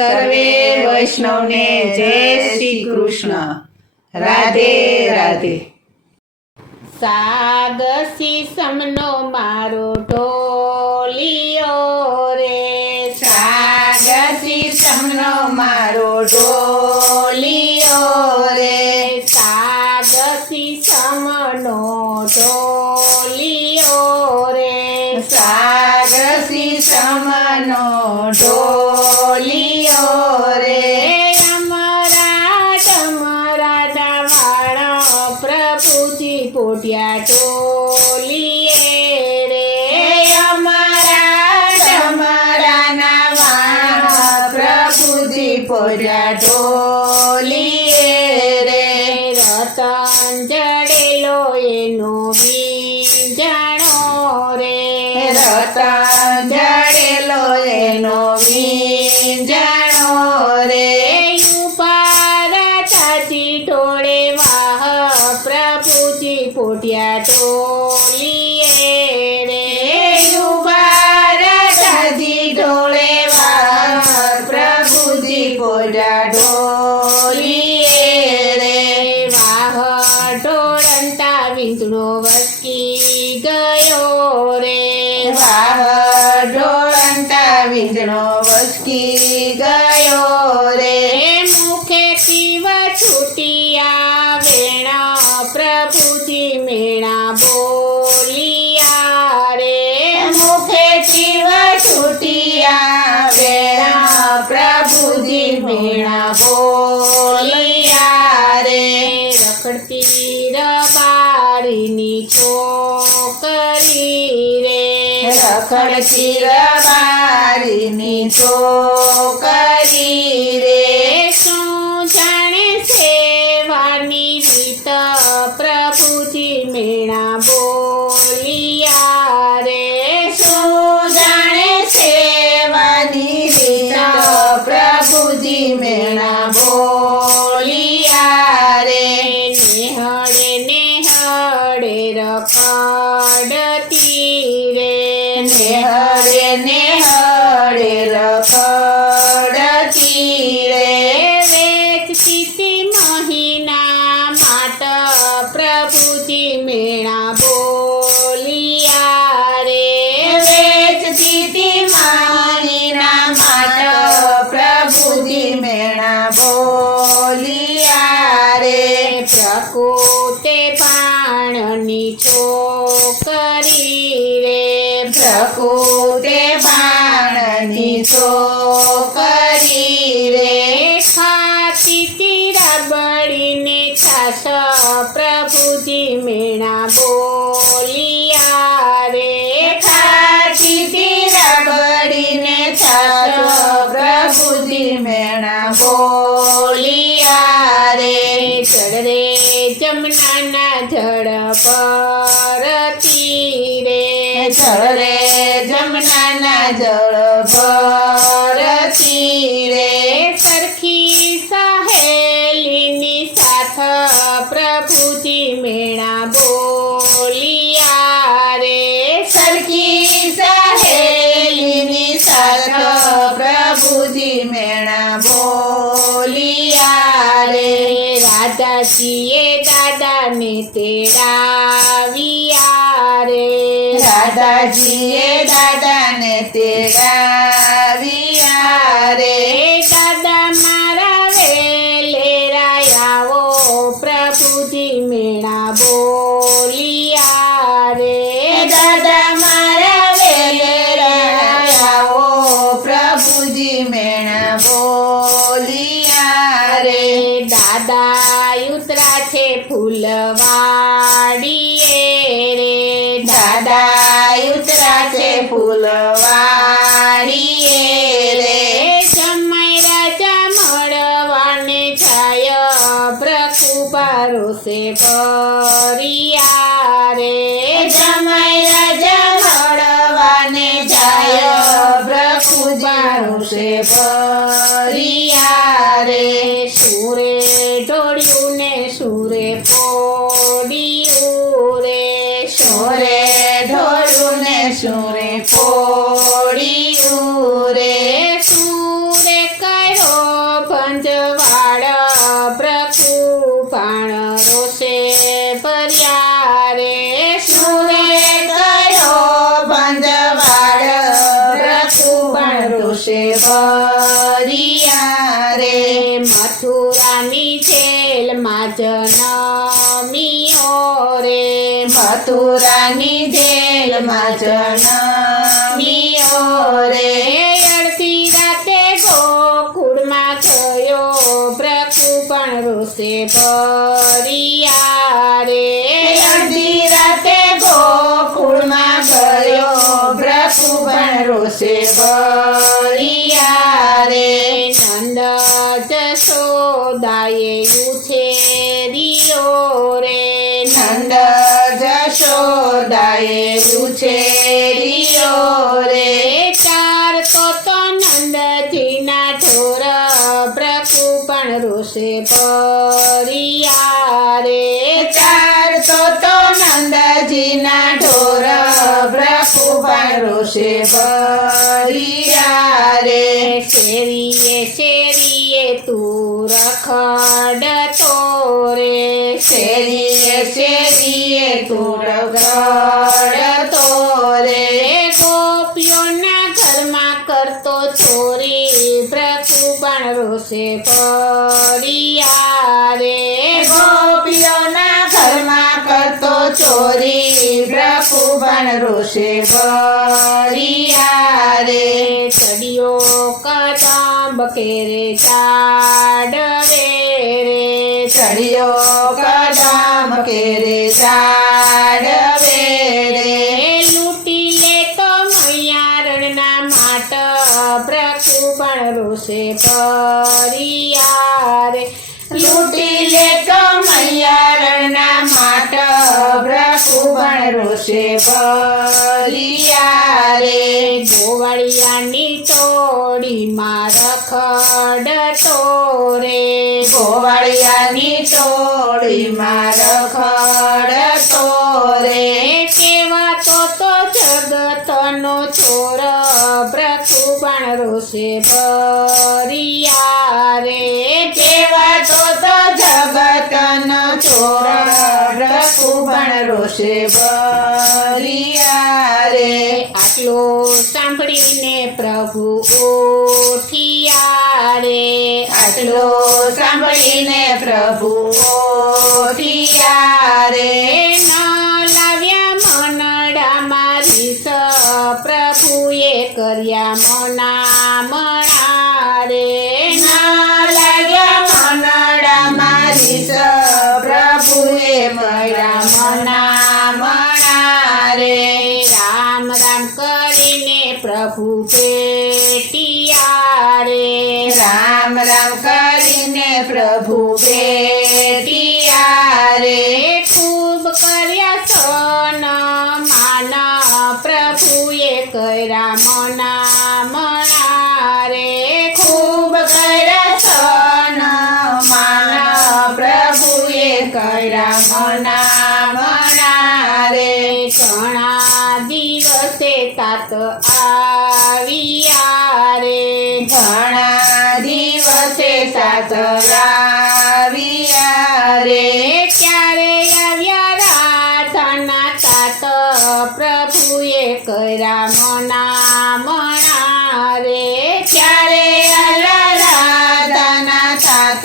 સર્વે વૈષ્ણવને જય શ્રી કૃષ્ણ. રાધે રાધે. સાગસી સમનો મારો ઢોલિયો રે, સાગસી સમનો મારો ઢોલિયો રે, સાગસી સમનો ઢોલિયો રે, સાગસી સમનો ઢોલિયો રે, પોટ્યા ટોલીએ રે, અમારા તમારાના વાણ પ્રભુજી પોટ્યા ટોલીએ રે, રતન જડેલો એનો વીંજાણો રે, રતન જડેલો એનો વીંજાણો રે, ઢોળે વાહ પ્રભુજી પોટ્યા ટોલીએ રે, રાધાજી ઢોળે વાહ પ્રભુજી પોટ્યા ટોલીએ રે, વાહ ઢોળંતા વીંજળો વસકી ગયો રે, વાહ ઢોળંતા વીંજળો વસકી ગયો રે, છૂટિયા વેણા પ્રભુજી મેણા બોલિયા રે, મુખેથી છૂટિયા વેણા પ્રભુજી મેણા બોલિયા રે, રખડતી રબારીની છોકરી રે, રખડતી રબારીની છોકરી રે, પ્રભુજી મેણા બોલિયા રે, શું જાણે સેવાની રીત પ્રભુજી મેણા બોલિયા રે, નેહળે નેહળે રખડતી રે, નેહળે નેહળે રખડતી રે, વેચતી મહિના માટ પ્રભુજી મેણા બોલિયા રે, વેચતી મારીના માટ પ્રભુજી મેણા બોલિયા રે, પ્રકૃતે બાણની છોકરી રે, પ્રકૃતે બાણની છોકરી રે, ખાતી તીરા બળીને છાસ પ્રભુજી મેણા બોલિયા રે, ખાતી તીરા બળીને છાસ પ્રભુજી મેણા બોલિયા રે, જળ રે જમનાના જળ પરતી રે, જળ રે જમનાના જળ ભરતી રે, સરખી સહેલીની સાથ પ્રભુજી મેણા બોલિયા રે, સરખી સહેલીની સાથ પ્રભુજી મેણા બોલિયા રે, રાધાજીએ દાદાને તેડાવ્યા રે, રાધાજીએ દાદાને તેડાવ્યા રે, દાદા મારા વેલેરા આવો પ્રભુજી મેણા બોલિયા રે, દાદા મારા વેલેરા આવો પ્રભુજી મેણા બોલિયા રે, દાદા ઉતરા છે ફૂલવાડીએ રે, દાદા ઉતરા છે ફૂલવાડીએ રે, સમય રાજા મળવાને છાય પ્રકુબારોસે પરિયા રે, સમય રાજા મળવાને જાય પ્રભુજી પરિયા રે, સુરે ઢોળ્યું ને સુરે પોડિયું રે, સુરે ઢોળ્યું ને સુરે પોડિયું રે, સુરે કર રોષે ભર્યા રે સુરે કર્યો બંધવાડ પ્રકુપણ રોષે ભર્યા રે મથુરાની જેલમાં જનમ્યો રે મથુરાની જેલમાં જન્મ્યો રે અડધી રાતે ગોકુળમાં ગયો પ્રકુપણ રોષે ભર્યા રે અડધી રાતે ગોકુળમાં ગયો પ્રકુપણ રોષે ભર્યા રે નંદ જશોદાએ ઉછેર્યો રે નંદ જશોદાએ ઉછેર્યો રે ચાર તો નંદજીના ઢોર પ્રકુપણ રોષે ભર્યા રે ચાર તો નંદજીના ઢોર પ્રકુપણ રોષે ભર્યા રે શેરીએ શેરીએ તું રખડતો રે શેરીએ શેરીએ તું રખડતો રે ગોપીઓના ઘરમાં કરતો ચોરી પ્રકુપણ રોષે ભર્યા રે ગોપીઓના ઘરમાં કરતો ચોરી પ્રકુપણ રોષે ભર્યા રે ચડિયો કદંબ કેરે ચાડવે રે ચડિયો કદમ કેરે ચાડવે રે લૂંટી લેતો મૈયારણના માટ પ્રકુપણ રોષે ભર્યા રે લૂંટી લેતો મૈયારણના માટ પ્રકુપણ રોષે ભર્યા રે ગોવાળિયાની ટોળીમાં રખડતો રે ગોવાળિયાની ટોળીમાં રખડતો રે કહેવાતો તો જગતનો ચોર પ્રકુપણ રોષે ભર્યા રે કહેવાતો તો જગતનો ચોર પ્રકુપણ રોષે ભર્યા રે આટલો સાંભળીને પ્રભુ ઓઠિયા રે આટલો સાંભળીને પ્રભુ ઓઠિયા રે ન લાવ્યા મનડામાં રીસ પ્રભુએ કર્યા મણા રે ના લાગ્યા મનડામાં રીસ પ્રભુએ મળ્યા મણા રે રામ રામ કરીને પ્રભુ ભેટિયા રે રામ રામ કરીને પ્રભુ ભેટિયા રે ખૂબ કર્યા સન માન પ્રભુએ કર્યા મણા રે ખૂબ કર્યા સન માન પ્રભુએ કર્યા મણા રે ઘણા દિવસે તાત આવ્યા રે ઘણા દિવસે સાસરાવ્યા રે ક્યારે આવ્યા રાધાના તાત પ્રભુએ કર્યા મણા રે ત્યારે રાધાના થાત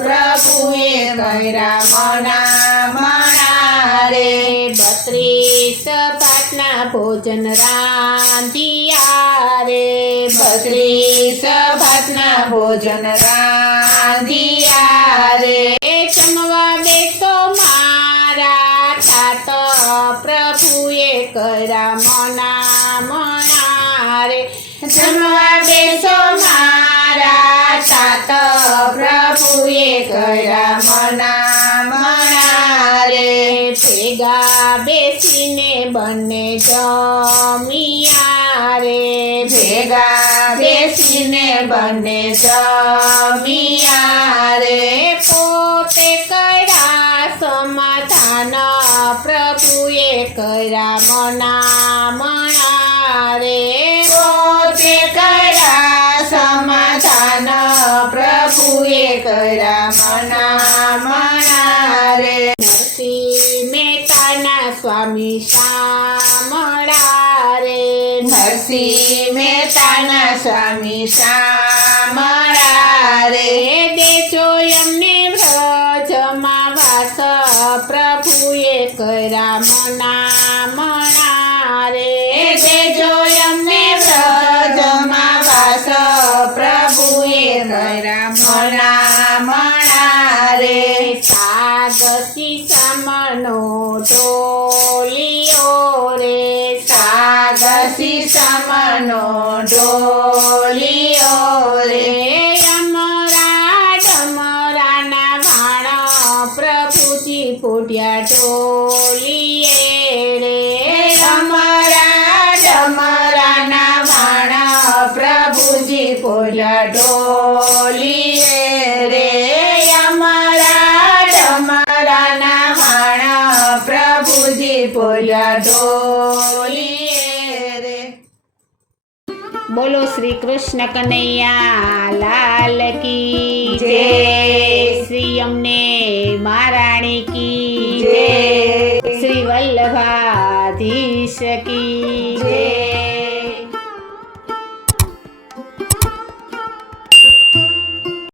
પ્રભુએ કર્યા મણા રે 32 ભાતના ભોજન રાંધિયા રે 32 ભાતના ભોજન રાંધિયા રે જમવા બેસો મારા થાત પ્રભુએ કર્યા મણા રે જમવા બેસો મારા થાત પ્રભુએ કર્યા મણા રે ભેગા બેસીને બંને જમિયા રે ભેગા બેસીને બંને જમિયા રે પોતે કર્યા સમાધાન પ્રભુએ કર્યા મણા રે પોતે કર્યા સમાધાન પ્રભુએ કર્યા મણા રે સ્વામી શામળા રે નરસિંહ મહેતાના સ્વામી શામળા રે દેજો એમને વ્રજમાં વાસ પ્રભુએ કર્યા મણા રે દેજો અમને વ્રજમાં વાસ પ્રભુએ કર્યા મણા રે સાગસી સમનો ઢોલિયો રે સાગસી સમનો ઢોલિયો રે અમરા ડમરાના ભાણ પ્રભુજી ફૂટ્યા ઢોલીએ રે અમારા ડમરાના વાણા પ્રભુજી બોલ્યા ઢોલીએ રે અમારા ડમરાના વાણા પ્રભુજી બોલ્યા ઢોલીએ રે બોલો શ્રી કૃષ્ણ કનૈયા લાલ કી જય. જય શ્રી અમને મહારાણી કી જય. શ્રી વલ્લભાધીશ કી જય.